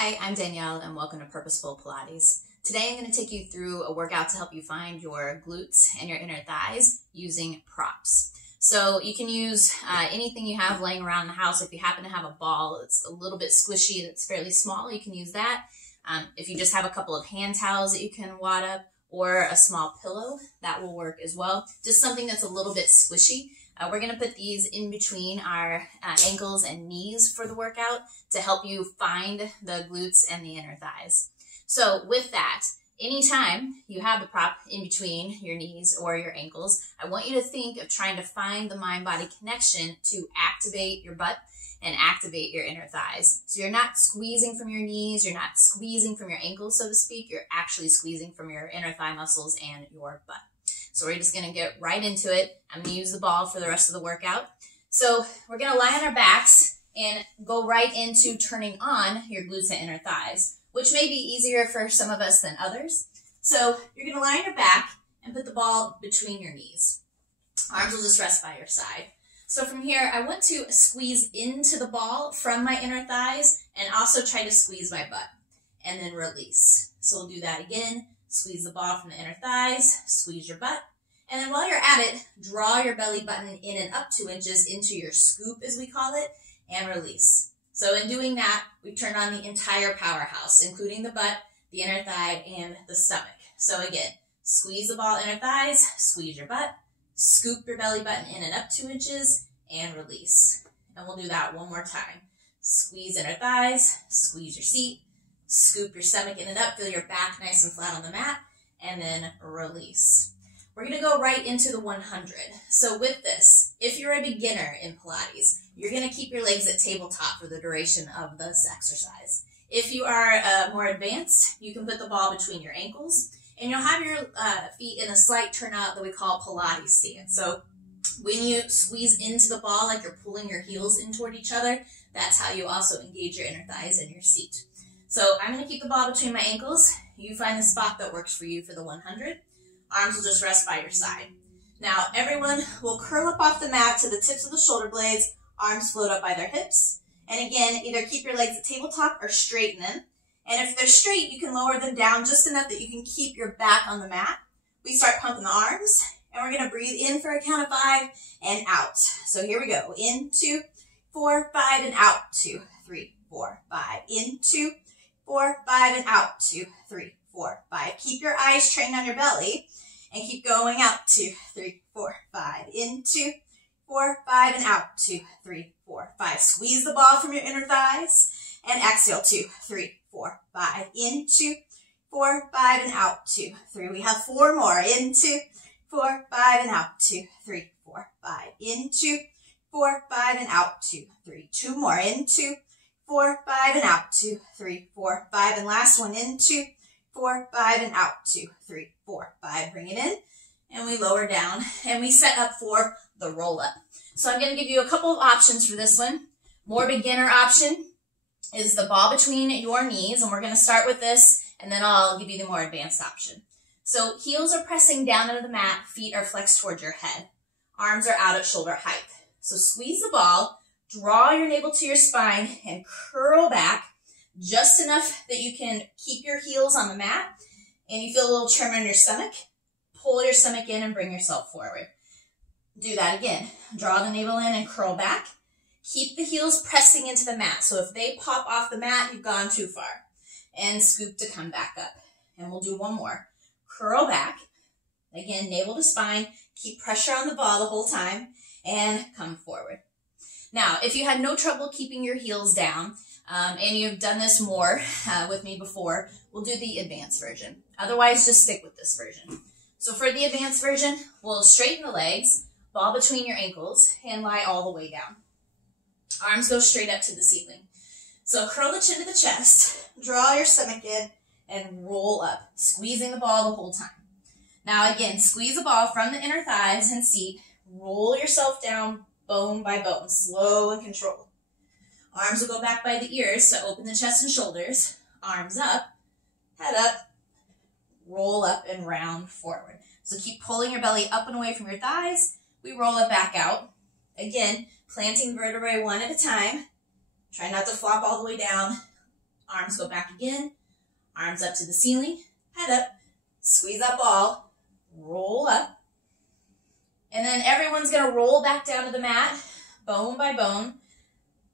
Hi, I'm Danielle and welcome to Purposeful Pilates. Today I'm going to take you through a workout to help you find your glutes and your inner thighs using props. So you can use anything you have laying around the house. If you happen to have a ball that's a little bit squishy, that's fairly small, you can use that. If you just have a couple of hand towels that you can wad up or a small pillow, that will work as well. Just something that's a little bit squishy. We're going to put these in between our ankles and knees for the workout to help you find the glutes and the inner thighs. So with that, anytime you have the prop in between your knees or your ankles, I want you to think of trying to find the mind-body connection to activate your butt and activate your inner thighs. So you're not squeezing from your knees, you're not squeezing from your ankles, so to speak, you're actually squeezing from your inner thigh muscles and your butt. So we're just gonna get right into it. I'm gonna use the ball for the rest of the workout. So we're gonna lie on our backs and go right into turning on your glutes and inner thighs, which may be easier for some of us than others. So you're gonna lie on your back and put the ball between your knees. Arms will just rest by your side. So from here, I want to squeeze into the ball from my inner thighs and also try to squeeze my butt and then release. So we'll do that again. Squeeze the ball from the inner thighs, squeeze your butt. And then while you're at it, draw your belly button in and up 2 inches into your scoop, as we call it, and release. So in doing that, we've turned on the entire powerhouse, including the butt, the inner thigh, and the stomach. So again, squeeze the ball, inner thighs, squeeze your butt, scoop your belly button in and up 2 inches, and release. And we'll do that one more time. Squeeze inner thighs, squeeze your seat, scoop your stomach in and up, feel your back nice and flat on the mat, and then release. We're gonna go right into the 100. So with this, if you're a beginner in Pilates, you're gonna keep your legs at tabletop for the duration of this exercise. If you are more advanced, you can put the ball between your ankles, and you'll have your feet in a slight turnout that we call Pilates stance. So when you squeeze into the ball, like you're pulling your heels in toward each other, that's how you also engage your inner thighs and your seat. So I'm going to keep the ball between my ankles. You find the spot that works for you for the 100. Arms will just rest by your side. Now everyone will curl up off the mat to the tips of the shoulder blades, arms float up by their hips. And again, either keep your legs at tabletop or straighten them. And if they're straight, you can lower them down just enough that you can keep your back on the mat. We start pumping the arms, and we're going to breathe in for a count of 5 and out. So here we go. In, 2, 4, 5, and out. 2, 3, 4, 5. In, 2, 4, 5, and out. 2, 3, 4, 5. Keep your eyes trained on your belly and keep going out. 2, 3, 4, 5. In, 2, 4, 5, and out. 2, 3, 4, 5. Squeeze the ball from your inner thighs and exhale. 2, 3, 4, 5. In, 2, 4, 5, and out. 2, 3. We have 4 more. In, 2, 4, 5, and out. 2, 3, 4, 5. In, 2, 4, 5, and out. 2, 3. 2 more. In, 2, 4, 5, and out. 2, 3, 4, 5. And last one. In, 2, 4, 5, and out. 2, 3, 4, 5. Bring it in, and we lower down, and we set up for the roll up. So I'm going to give you a couple of options for this one. More beginner option is the ball between your knees, and we're going to start with this, and then I'll give you the more advanced option. So heels are pressing down into the mat, feet are flexed towards your head. Arms are out at shoulder height. So squeeze the ball, draw your navel to your spine, and curl back just enough that you can keep your heels on the mat, and you feel a little tremor in your stomach. Pull your stomach in and bring yourself forward. Do that again. Draw the navel in and curl back. Keep the heels pressing into the mat. So if they pop off the mat, you've gone too far. And scoop to come back up. And we'll do one more. Curl back. Again, navel to spine. Keep pressure on the ball the whole time. And come forward. Now, if you had no trouble keeping your heels down, and you've done this more with me before, we'll do the advanced version. Otherwise, just stick with this version. So for the advanced version, we'll straighten the legs, ball between your ankles, and lie all the way down. Arms go straight up to the ceiling. So curl the chin to the chest, draw your stomach in, and roll up, squeezing the ball the whole time. Now again, squeeze the ball from the inner thighs and seat, roll yourself down bone by bone, slow and controlled. Arms will go back by the ears to open the chest and shoulders. Arms up, head up, roll up and round forward. So keep pulling your belly up and away from your thighs. We roll it back out. Again, planting vertebrae one at a time. Try not to flop all the way down. arms go back again, arms up to the ceiling, head up, squeeze that ball, roll up, and then everyone's going to roll back down to the mat, bone by bone,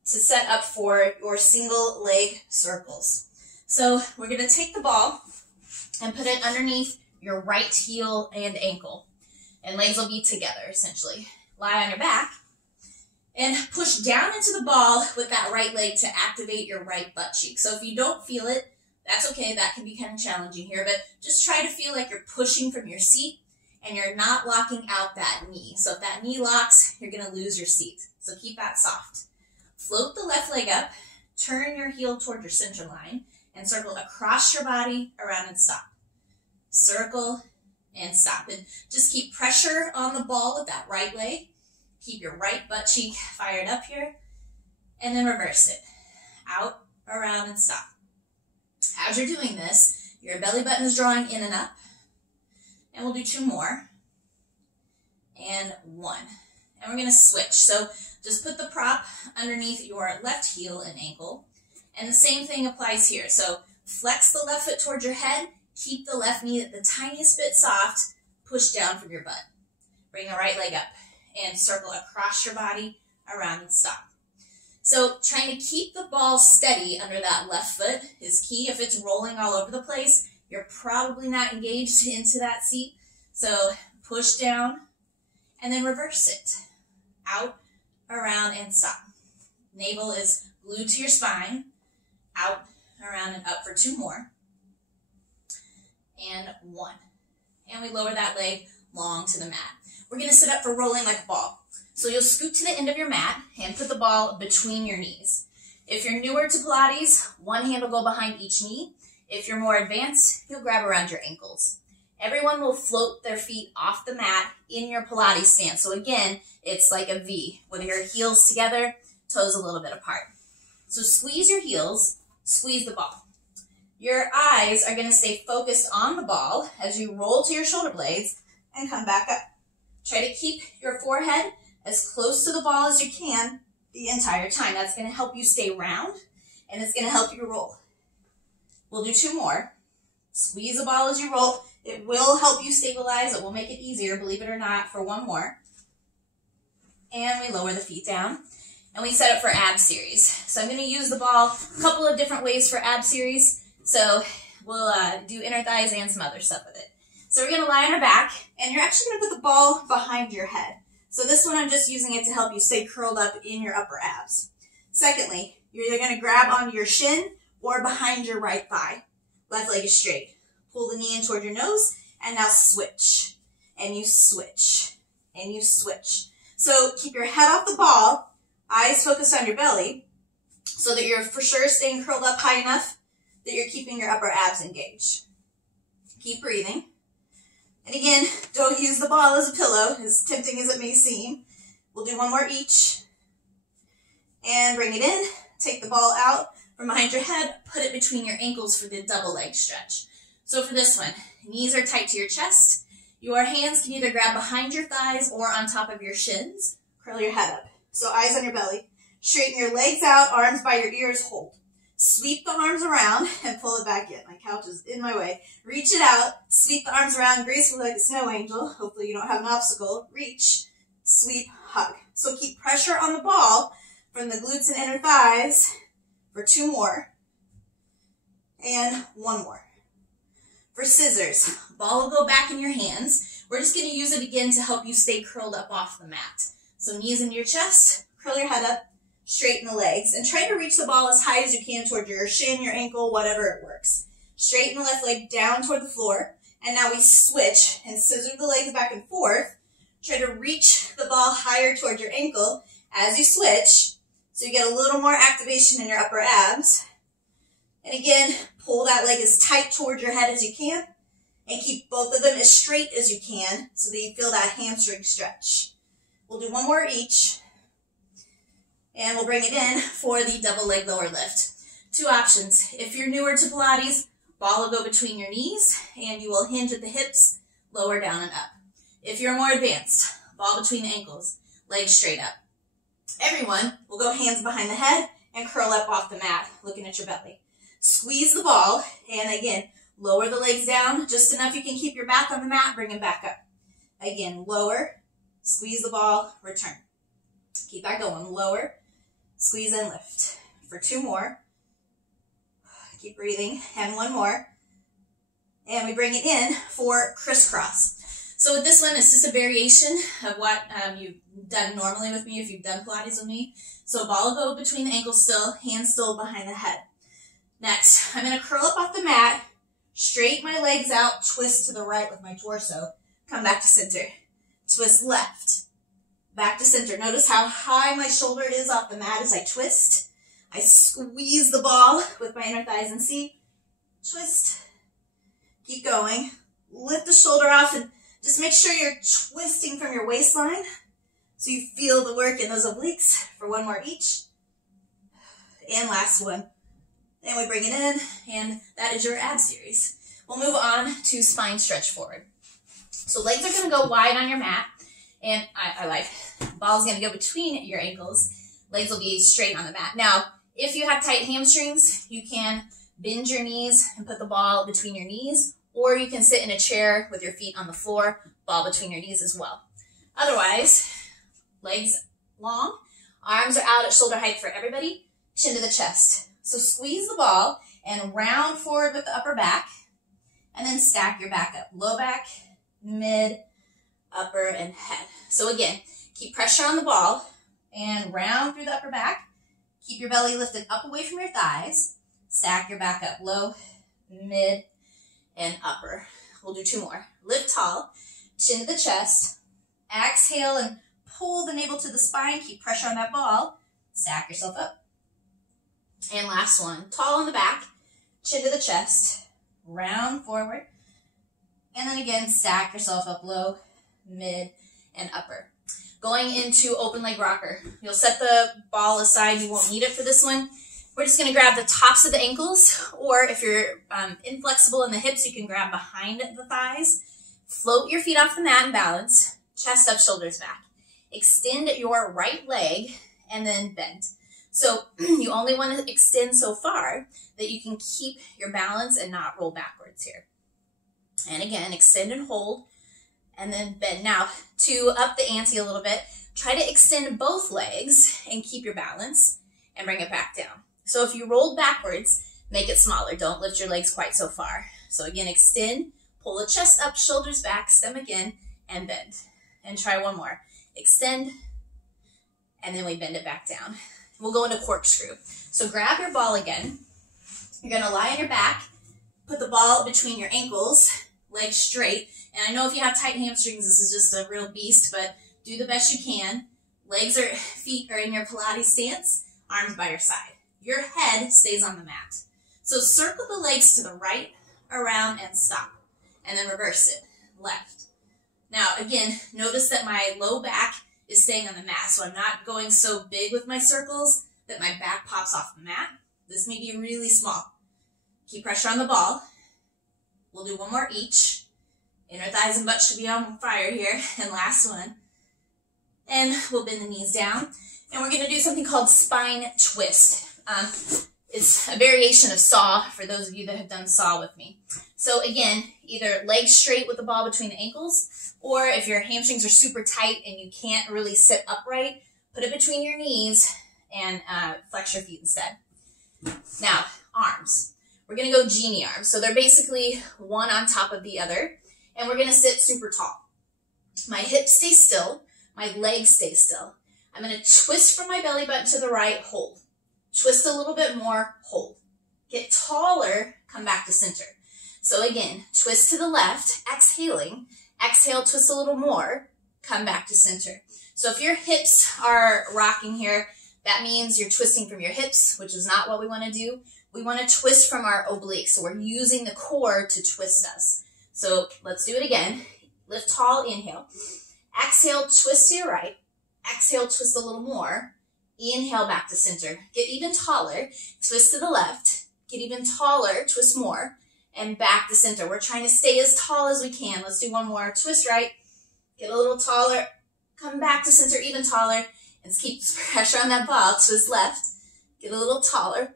to set up for your single leg circles. So we're going to take the ball and put it underneath your right heel and ankle, and legs will be together essentially. Lie on your back and push down into the ball with that right leg to activate your right butt cheek. So if you don't feel it, that's okay. That can be kind of challenging here, but just try to feel like you're pushing from your seat and you're not locking out that knee. So if that knee locks, you're going to lose your seat. So keep that soft. Float the left leg up, turn your heel toward your center line, and circle across your body, around and stop. Circle and stop. And just keep pressure on the ball with that right leg. Keep your right butt cheek fired up here, and then reverse it. Out, around, and stop. As you're doing this, your belly button is drawing in and up, and we'll do 2 more, and 1. And we're going to switch. So just put the prop underneath your left heel and ankle, and the same thing applies here. So flex the left foot towards your head, keep the left knee the tiniest bit soft, push down from your butt. Bring the right leg up, and circle across your body, around and stop. So trying to keep the ball steady under that left foot is key. If it's rolling all over the place, you're probably not engaged into that seat. So push down and then reverse it. Out, around, and stop. Navel is glued to your spine. Out, around, and up for 2 more. And 1. And we lower that leg long to the mat. We're going to sit up for rolling like a ball. So you'll scoot to the end of your mat and put the ball between your knees. If you're newer to Pilates, one hand will go behind each knee. If you're more advanced, you'll grab around your ankles. Everyone will float their feet off the mat in your Pilates stance. So again, it's like a V, with your heels together, toes a little bit apart. So squeeze your heels, squeeze the ball. Your eyes are going to stay focused on the ball as you roll to your shoulder blades and come back up. Try to keep your forehead as close to the ball as you can the entire time. That's going to help you stay round, and it's going to help you roll. We'll do 2 more. Squeeze the ball as you roll. It will help you stabilize. It will make it easier, believe it or not, for 1 more. And we lower the feet down, and we set up for ab series. So I'm going to use the ball a couple of different ways for ab series. So we'll do inner thighs and some other stuff with it. So we're going to lie on our back, and you're actually going to put the ball behind your head. So this one, I'm just using it to help you stay curled up in your upper abs. Secondly, you're either going to grab onto your shin or behind your right thigh. Left leg is straight. Pull the knee in toward your nose, and now switch. And you switch. And you switch. So keep your head off the ball, eyes focused on your belly, so that you're for sure staying curled up high enough that you're keeping your upper abs engaged. Keep breathing. And again, don't use the ball as a pillow, as tempting as it may seem. We'll do 1 more each. And bring it in. Take the ball out from behind your head. Put it between your ankles for the double leg stretch. So for this one, knees are tight to your chest. Your hands can either grab behind your thighs or on top of your shins. Curl your head up. So eyes on your belly. Straighten your legs out, arms by your ears, hold. Sweep the arms around and pull it back in. My couch is in my way. Reach it out. Sweep the arms around gracefully like a snow angel. Hopefully you don't have an obstacle. Reach, sweep, hug. So keep pressure on the ball from the glutes and inner thighs for 2 more. And 1 more. For scissors, ball will go back in your hands. We're just going to use it again to help you stay curled up off the mat. So knees into your chest, curl your head up, straighten the legs, and try to reach the ball as high as you can toward your shin, your ankle, whatever it works. Straighten the left leg down toward the floor, and now we switch and scissor the legs back and forth. Try to reach the ball higher toward your ankle as you switch, so you get a little more activation in your upper abs. And again, pull that leg as tight toward your head as you can, and keep both of them as straight as you can so that you feel that hamstring stretch. We'll do 1 more each. And we'll bring it in for the double leg lower lift. 2 options. If you're newer to Pilates, ball will go between your knees and you will hinge at the hips, lower down and up. If you're more advanced, ball between the ankles, legs straight up. Everyone will go hands behind the head and curl up off the mat, looking at your belly. Squeeze the ball, and again, lower the legs down, just enough you can keep your back on the mat, bring it back up. Again, lower, squeeze the ball, return. Keep that going, lower, squeeze and lift. For 2 more. Keep breathing, and 1 more. And we bring it in for crisscross. So with this one, it's just a variation of what you've done normally with me if you've done Pilates with me. So ball will go between the ankles still, hands still behind the head. Next, I'm going to curl up off the mat, straighten my legs out, twist to the right with my torso, come back to center. Twist left, back to center. Notice how high my shoulder is off the mat as I twist. I squeeze the ball with my inner thighs and see, twist. Keep going. Lift the shoulder off and just make sure you're twisting from your waistline so you feel the work in those obliques for 1 more each. And last one. And we bring it in, and that is your ab series. We'll move on to spine stretch forward. So legs are going to go wide on your mat, and I like ball's going to go between your ankles. Legs will be straight on the mat. Now, if you have tight hamstrings, you can bend your knees and put the ball between your knees, or you can sit in a chair with your feet on the floor, ball between your knees as well. Otherwise, legs long, arms are out at shoulder height for everybody, chin to the chest. So squeeze the ball and round forward with the upper back, and then stack your back up. Low back, mid, upper, and head. So again, keep pressure on the ball and round through the upper back. Keep your belly lifted up away from your thighs. Stack your back up. Low, mid, and upper. We'll do 2 more. Lift tall, chin to the chest. Exhale and pull the navel to the spine. Keep pressure on that ball. Stack yourself up. And last one, tall on the back, chin to the chest, round forward, and then again, stack yourself up low, mid, and upper. Going into open leg rocker. You'll set the ball aside, you won't need it for this one. We're just gonna grab the tops of the ankles, or if you're inflexible in the hips, you can grab behind the thighs. Float your feet off the mat and balance, chest up, shoulders back. Extend your right leg, and then bend. So you only want to extend so far that you can keep your balance and not roll backwards here. And again, extend and hold, and then bend. Now, to up the ante a little bit, try to extend both legs and keep your balance and bring it back down. So if you rolled backwards, make it smaller. Don't lift your legs quite so far. So again, extend, pull the chest up, shoulders back, stem again, and bend. And try 1 more. Extend, and then we bend it back down. We'll go into corkscrew. So grab your ball again. You're going to lie on your back, put the ball between your ankles, legs straight. And I know if you have tight hamstrings, this is just a real beast, but do the best you can. Feet are in your Pilates stance, arms by your side. Your head stays on the mat. So circle the legs to the right, around, and stop. And then reverse it, left. Now, again, notice that my low back is staying on the mat, so I'm not going so big with my circles that my back pops off the mat. This may be really small. Keep pressure on the ball. We'll do 1 more each. Inner thighs and butt should be on fire here. And last one. And we'll bend the knees down. And we're going to do something called spine twist. It's a variation of saw for those of you that have done saw with me. So again, either legs straight with the ball between the ankles, or if your hamstrings are super tight and you can't really sit upright, put it between your knees and flex your feet instead. Now, arms. We're going to go genie arms. So they're basically one on top of the other, and we're going to sit super tall. My hips stay still, my legs stay still. I'm going to twist from my belly button to the right, hold. Twist a little bit more, hold. Get taller, come back to center. So again, twist to the left, exhaling. Exhale, twist a little more, come back to center. So if your hips are rocking here, that means you're twisting from your hips, which is not what we want to do. We want to twist from our obliques. So we're using the core to twist us. So let's do it again. Lift tall, inhale. Exhale, twist to your right. Exhale, twist a little more. Inhale, back to center. Get even taller. Twist to the left. Get even taller. Twist more. And back to center. We're trying to stay as tall as we can. Let's do 1 more. Twist right. Get a little taller. Come back to center even taller. And keep pressure on that ball. Twist left. Get a little taller.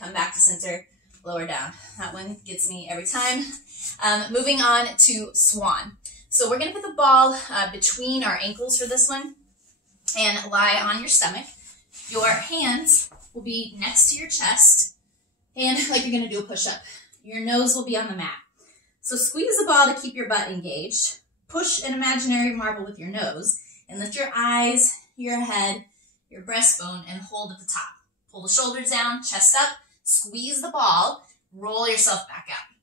Come back to center. lower down. That one gets me every time. Moving on to swan. So we're gonna put the ball between our ankles for this one and lie on your stomach. Your hands will be next to your chest and like you're gonna do a push-up. Your nose will be on the mat. So squeeze the ball to keep your butt engaged. Push an imaginary marble with your nose and lift your eyes, your head, your breastbone, and hold at the top. Pull the shoulders down, chest up, squeeze the ball, roll yourself back out.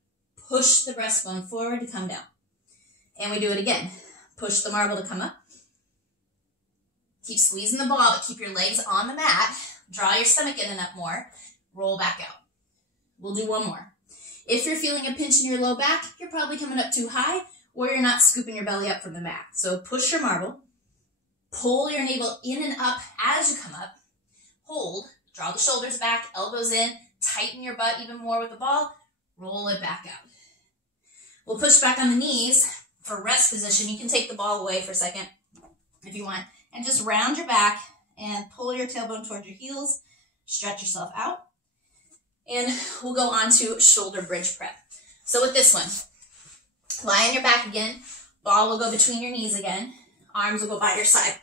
Push the breastbone forward to come down. And we do it again. Push the marble to come up. Keep squeezing the ball, but keep your legs on the mat. Draw your stomach in and up more. Roll back out. We'll do one more. If you're feeling a pinch in your low back, you're probably coming up too high, or you're not scooping your belly up from the mat. So push your marble. Pull your navel in and up as you come up. Hold. Draw the shoulders back, elbows in. Tighten your butt even more with the ball. Roll it back out. We'll push back on the knees. For rest position, you can take the ball away for a second if you want. And just round your back and pull your tailbone towards your heels. Stretch yourself out. And we'll go on to shoulder bridge prep. So with this one, lie on your back again. Ball will go between your knees again. Arms will go by your side.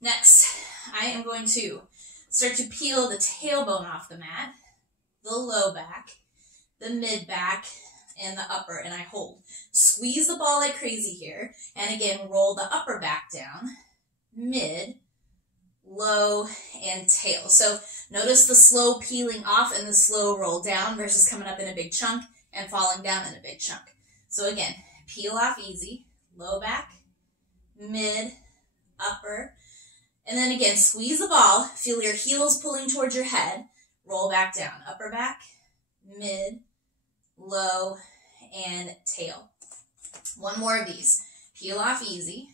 Next, I am going to start to peel the tailbone off the mat, the low back, the mid back, and the upper, and I hold. Squeeze the ball like crazy here, and again, roll the upper back down, mid, low, and tail. So notice the slow peeling off and the slow roll down versus coming up in a big chunk and falling down in a big chunk. So again, peel off easy, low back, mid, upper, and then again, squeeze the ball, feel your heels pulling towards your head, roll back down, upper back, mid, low, and tail. One more of these. Peel off easy.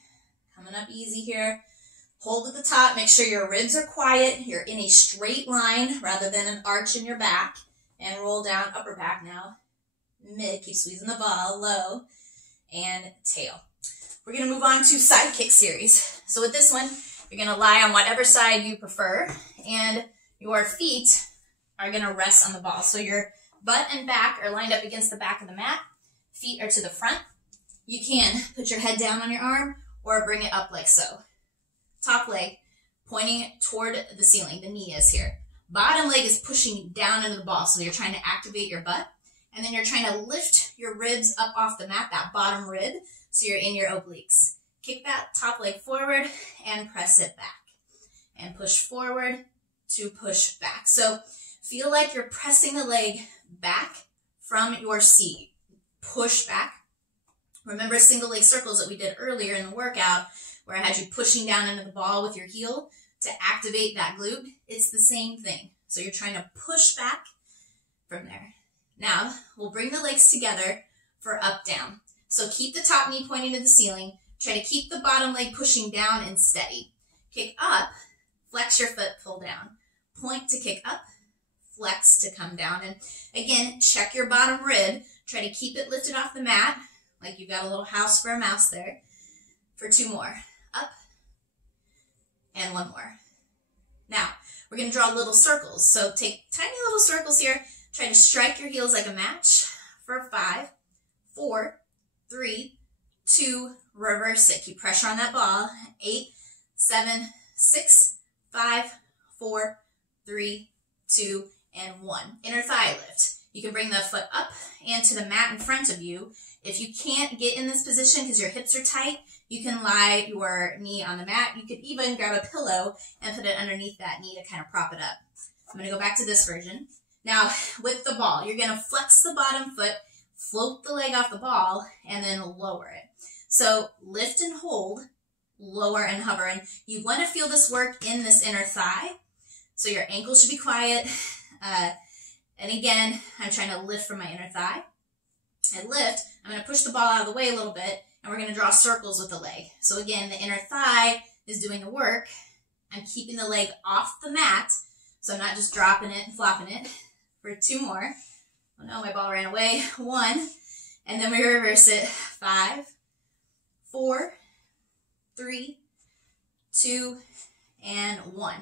Coming up easy here. Hold at the top. Make sure your ribs are quiet. You're in a straight line rather than an arch in your back. And roll down, upper back now. Mid. Keep squeezing the ball. Low. And tail. We're going to move on to side kick series. So with this one, you're going to lie on whatever side you prefer. And your feet are going to rest on the ball. So your butt and back are lined up against the back of the mat. Feet are to the front. You can put your head down on your arm or bring it up like so. Top leg pointing toward the ceiling. The knee is here. Bottom leg is pushing down into the ball. So you're trying to activate your butt. And then you're trying to lift your ribs up off the mat, that bottom rib, so you're in your obliques. Kick that top leg forward and press it back. And push forward to push back. So feel like you're pressing the leg back from your seat. Push back. Remember single leg circles that we did earlier in the workout where I had you pushing down into the ball with your heel to activate that glute? It's the same thing. So you're trying to push back from there. Now, we'll bring the legs together for up, down. So keep the top knee pointing to the ceiling. Try to keep the bottom leg pushing down and steady. Kick up, flex your foot, pull down. Point to kick up, flex to come down. And again, check your bottom rib. Try to keep it lifted off the mat, like you've got a little house for a mouse there. For two more. Up, and one more. Now, we're going to draw little circles. So take tiny little circles here. Try to strike your heels like a match for 5, 4, 3, 2, reverse it. Keep pressure on that ball. 8, 7, 6, 5, 4, 3, 2, and 1. Inner thigh lift. You can bring the foot up and to the mat in front of you. If you can't get in this position because your hips are tight, you can lie your knee on the mat. You could even grab a pillow and put it underneath that knee to kind of prop it up. I'm going to go back to this version. Now, with the ball, you're going to flex the bottom foot, float the leg off the ball, and then lower it. So lift and hold, lower and hover. And you want to feel this work in this inner thigh. So your ankles should be quiet. And again, I'm trying to lift from my inner thigh. I lift. I'm going to push the ball out of the way a little bit, and we're going to draw circles with the leg. So again, the inner thigh is doing the work. I'm keeping the leg off the mat, so I'm not just dropping it and flopping it. For 2 more. Oh no, my ball ran away. 1. And then we reverse it. 5, 4, 3, 2, and 1.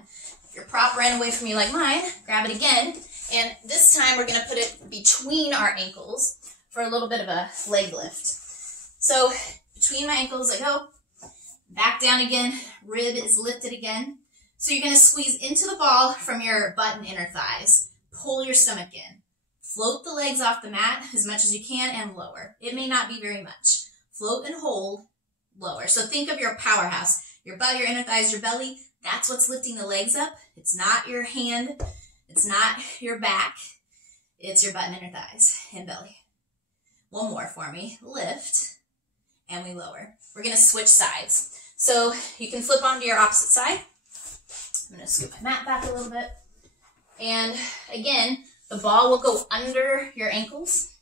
If your prop ran away from you like mine, grab it again And this time we're going to put it between our ankles for a little bit of a leg lift. So between my ankles I go, back down again, rib is lifted again. So you're going to squeeze into the ball from your butt and inner thighs. Pull your stomach in. Float the legs off the mat as much as you can and lower. It may not be very much. Float and hold, lower. So think of your powerhouse. Your butt, your inner thighs, your belly. That's what's lifting the legs up. It's not your hand. It's not your back. It's your butt and inner thighs and belly. One more for me. Lift and we lower. We're going to switch sides. So you can flip onto your opposite side. I'm going to scoot my mat back a little bit. And again, the ball will go under your ankles.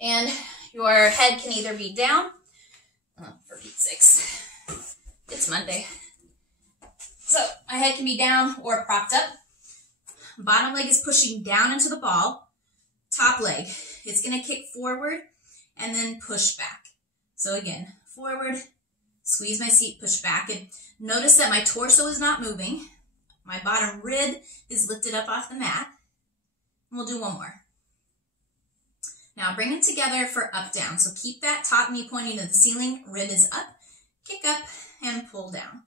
And your head can either be down, for Pete's sakes, it's Monday. So my head can be down or propped up. Bottom leg is pushing down into the ball. Top leg, it's going to kick forward and then push back. So again, forward, squeeze my seat, push back. And notice that my torso is not moving. My bottom rib is lifted up off the mat. And we'll do one more. Now bring them together for up, down. So keep that top knee pointing to the ceiling. Rib is up, kick up, and pull down.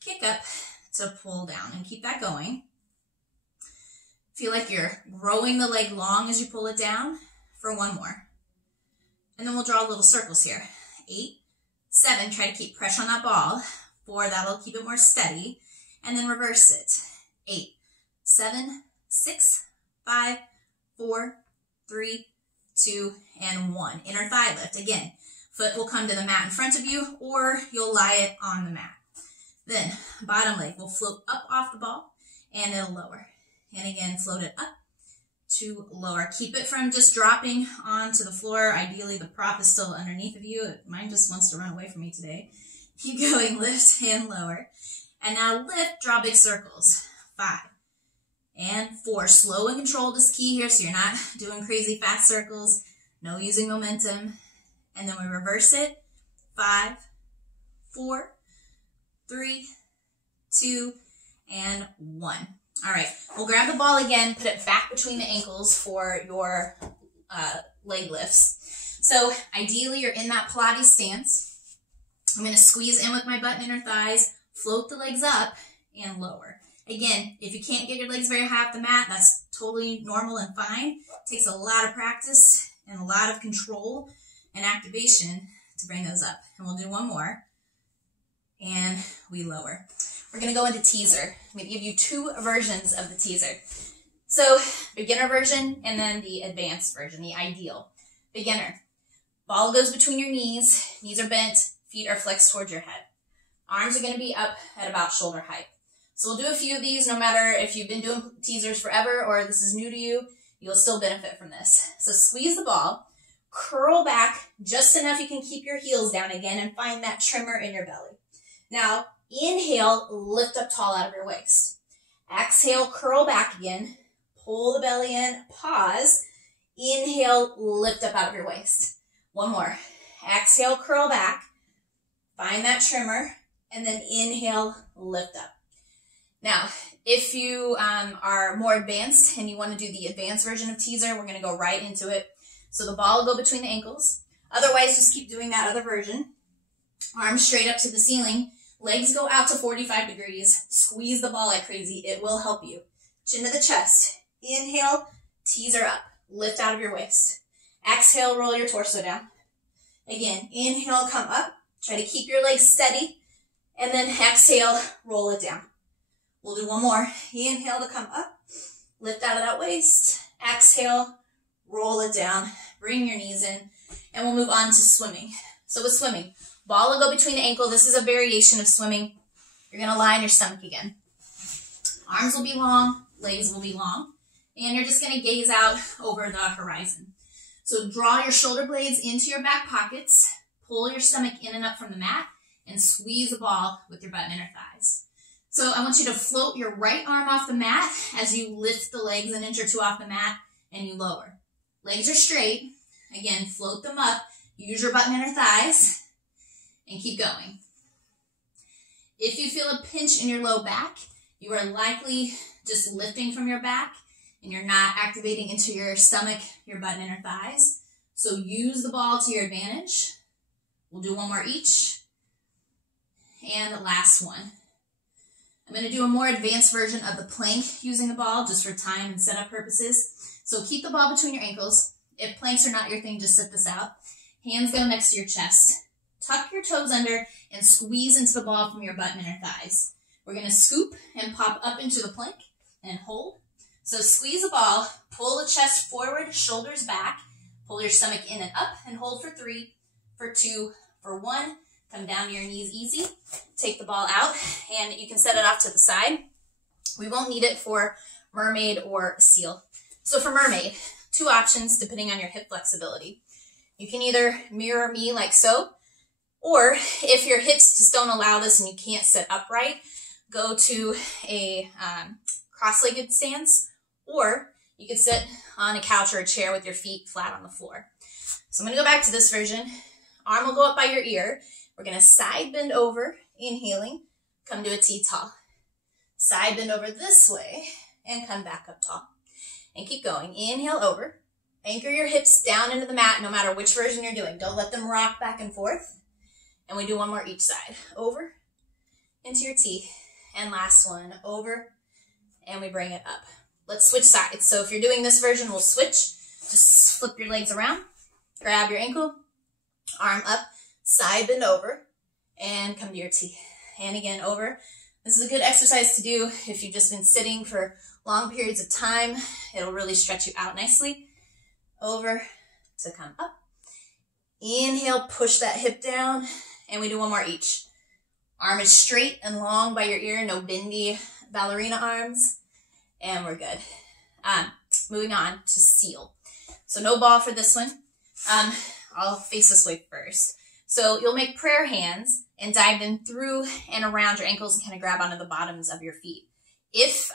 Kick up to pull down, and keep that going. Feel like you're growing the leg long as you pull it down for one more. And then we'll draw little circles here. 8, 7, try to keep pressure on that ball. 4, that'll keep it more steady. And then reverse it. 8, 7, 6, 5, 4, 3, 2, and 1. Inner thigh lift. Again, foot will come to the mat in front of you, or you'll lie it on the mat. Then bottom leg will float up off the ball, and it'll lower. And again, float it up to lower. Keep it from just dropping onto the floor. Ideally, the prop is still underneath of you. Mine just wants to run away from me today. Keep going, lift and lower. And now lift, draw big circles. 5 and 4. Slow and controlled is key here, so you're not doing crazy fast circles. No using momentum. And then we reverse it. 5, 4, 3, 2, and 1. All right, we'll grab the ball again, put it back between the ankles for your leg lifts. So ideally, you're in that Pilates stance. I'm going to squeeze in with my butt and inner thighs, float the legs up, and lower. Again, if you can't get your legs very high off the mat, that's totally normal and fine. It takes a lot of practice and a lot of control and activation to bring those up. And we'll do one more. And we lower. We're going to go into teaser. I'm going to give you 2 versions of the teaser. So, beginner version and then the advanced version, the ideal. Beginner. Ball goes between your knees. Knees are bent. Feet are flexed towards your head. Arms are going to be up at about shoulder height. So we'll do a few of these, no matter if you've been doing teasers forever or this is new to you, you'll still benefit from this. So squeeze the ball, curl back just enough you can keep your heels down again and find that trimmer in your belly. Now, inhale, lift up tall out of your waist. Exhale, curl back again, pull the belly in, pause. Inhale, lift up out of your waist. One more. Exhale, curl back, find that trimmer, and then inhale, lift up. Now, if you are more advanced and you want to do the advanced version of teaser, we're going to go right into it. So the ball will go between the ankles. Otherwise, just keep doing that other version. Arms straight up to the ceiling. Legs go out to 45 degrees. Squeeze the ball like crazy. It will help you. Chin to the chest. Inhale, teaser up. Lift out of your waist. Exhale, roll your torso down. Again, inhale, come up. Try to keep your legs steady. And then exhale, roll it down. We'll do one more. Inhale to come up. Lift out of that waist. Exhale, roll it down. Bring your knees in. And we'll move on to swimming. So with swimming, ball will go between the ankle. This is a variation of swimming. You're going to lie on your stomach again. Arms will be long. Legs will be long. And you're just going to gaze out over the horizon. So draw your shoulder blades into your back pockets. Pull your stomach in and up from the mat. And squeeze the ball with your butt and inner thighs. So I want you to float your right arm off the mat as you lift the legs an inch or 2 off the mat and you lower. Legs are straight. Again, float them up. Use your butt and inner thighs and keep going. If you feel a pinch in your low back, You are likely just lifting from your back and you're not activating into your stomach, your butt, and inner thighs. So use the ball to your advantage. We'll do one more each. And the last one. I'm going to do a more advanced version of the plank using the ball just for time and setup purposes. So keep the ball between your ankles. If planks are not your thing, just sit this out. Hands go next to your chest. Tuck your toes under and squeeze into the ball from your butt and inner thighs. We're going to scoop and pop up into the plank and hold. So squeeze the ball, pull the chest forward, shoulders back, pull your stomach in and up, and hold for 3, for 2, for 1. Come down to your knees easy. Take the ball out, and you can set it off to the side. We won't need it for mermaid or seal. So for mermaid, 2 options depending on your hip flexibility. You can either mirror me like so, or if your hips just don't allow this and you can't sit upright, go to a cross-legged stance, or you can sit on a couch or a chair with your feet flat on the floor. So I'm going to go back to this version. Arm will go up by your ear. We're going to side bend over, inhaling, come to a T tall. Side bend over this way and come back up tall. And keep going. Inhale over. Anchor your hips down into the mat no matter which version you're doing. Don't let them rock back and forth. And we do one more each side. Over, into your T. And last one, over, and we bring it up. Let's switch sides. So if you're doing this version, we'll switch. Just flip your legs around. Grab your ankle, arm up, side bend over, and come to your T. And again, over. This is a good exercise to do if you've just been sitting for long periods of time. It'll really stretch you out nicely. Over to come up. Inhale, push that hip down, and we do one more each. Arm is straight and long by your ear, no bendy ballerina arms, and we're good. Moving on to seal. So no ball for this one. I'll face this way first. So you'll make prayer hands and dive in through and around your ankles and kind of grab onto the bottoms of your feet. If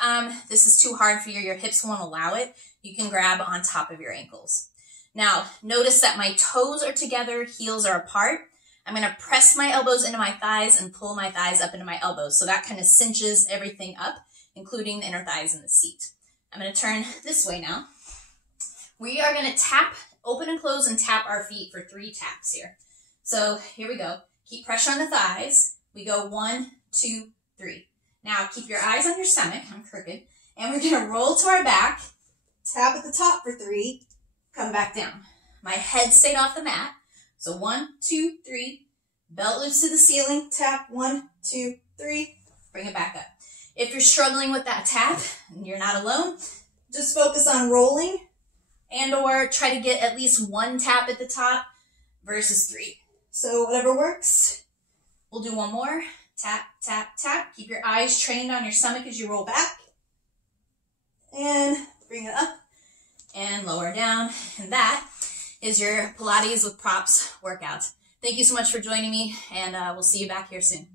this is too hard for you, your hips won't allow it, you can grab on top of your ankles. Now, notice that my toes are together, heels are apart. I'm going to press my elbows into my thighs and pull my thighs up into my elbows. So that kind of cinches everything up, including the inner thighs and the seat. I'm going to turn this way now. We are going to tap, open and close, and tap our feet for 3 taps here. So here we go. Keep pressure on the thighs. We go 1, 2, 3. Now keep your eyes on your stomach. I'm crooked. And we're going to roll to our back, tap at the top for 3, come back down. My head stayed off the mat. So 1, 2, 3, belt loops to the ceiling, tap, 1, 2, 3, bring it back up. If you're struggling with that tap, and you're not alone, just focus on rolling and or try to get at least 1 tap at the top versus 3. So whatever works. We'll do one more. Tap, tap, tap. Keep your eyes trained on your stomach as you roll back. And bring it up and lower down. And that is your Pilates with props workout. Thank you so much for joining me, and we'll see you back here soon.